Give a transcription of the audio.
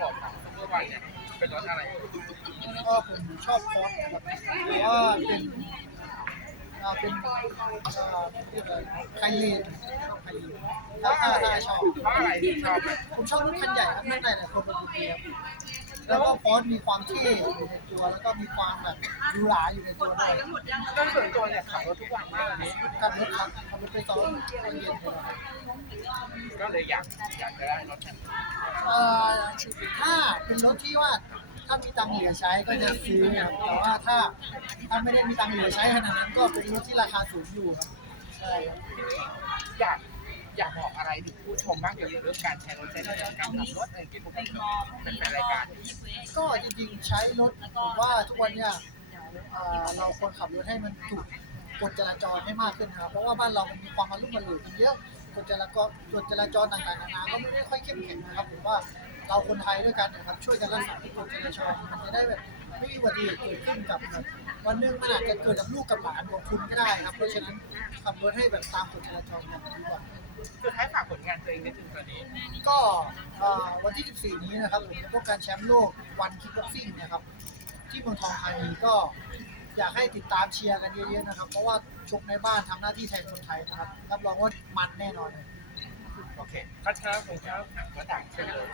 กรอบของซุปเปอร์วันเนี่ยเป็นรสอะไรก็ผมชอบฟอนะครับหรือว่าเป็นอ่าเป็นอ่าเรียกอะไรไคเลนชอบไคเลนถ้าถ้าถ้าชอบ เพราะอะไรชอบผมชอบรถคันใหญ่ครับไม่แต่หลายคนเป็นบุคครับ แล้วก็ฟอสมีความเท่อยู่ในตัว แล้วก็มีความแบบหรูหราอยู่ในตัวด้วยก็ส่วนตัวเนี่ยขับรถทุกวันมากอันนี้ขับรถครับขับรถไปซ้อมตอนเย็นก็เลยอยากอยากจะได้รถคันเอ่อถ้าเป็นรถที่ว่าถ้ามีตังค์เหลือใช้ก็จะซื้อครับแต่ว่าถ้าถ้าไม่ได้มีตังค์เหลือใช้ขนาดนั้นก็เป็นรถที่ราคาสูงอยู่ครับใช่อยาก อยากบอกอะไรถึงผู้ชมบ้างเกี่ยวกับเรื่องการใช้รถใช้ถนนการขับรถอะไรอย่างเงี้ยผมเป็นแฟนรายการก็จริงๆใช้รถผมว่าทุกวันเนี่ยเอ่อเราควรขับรถให้มันถูกกฎจราจรให้มากขึ้นครับเพราะว่าบ้านเรามันมีความมันลุ่มมาหลุกันเยอะกฎจราจรกฎจราจรต่างๆนานาก็ไม่ได้ค่อยเข้มแข็งนะครับผมว่า เราคนไทยด้วยกันนะครับช่วยกันรักษากฎจราจรมันจะได้แบบไม่มีอุบัติเหตุเกิดขึ้นกับแบบวันหนึงมันอาจจะเกิดกับลูกกับหลานของคุณก็ได้ครับ เพราะฉะนั้นขับรถให้แบบตามกฎจราจรกันดีกว่า สุดท้ายฝากผลงานตัวเองนิดนึงตอนนี้ก็เอ่อวันที่ 14 นี้นะครับผมจะป้องกันแชมป์โลกวันคิกบ็อกซิ่งนะครับ ที่เมืองทองธานีก็อยากให้ติดตามเชียร์กันเยอะๆนะครับ เพราะว่าชกในบ้านทำหน้าที่แทนคนไทยนะครับรับรองว่ามันแน่นอนเลย โอเคก็เช้าผมเช้าหนังก็ต่างเช่นเลย